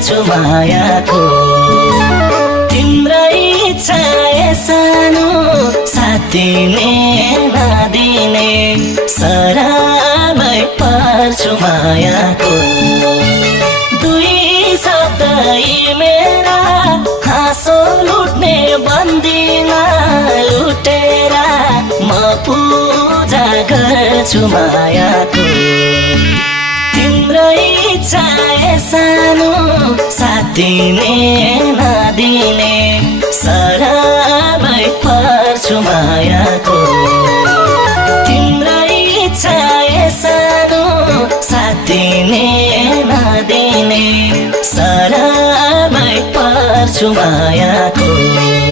पर्छु मायाको तिम्रै इच्छा सानो साथ दिने नदिने सरामै पर्छु मायाको दुई शब्द मेरा हाँसो लुट्ने बन्दिमा लुटेर म पूजा गर्छु मायाको तिम्रै इच्छा सानो साथ दिने नदिने सरामै पर्छु मायाको तिम्रै इच्छा सानो साथ दिने नदिने सरामै पर्छु मायाको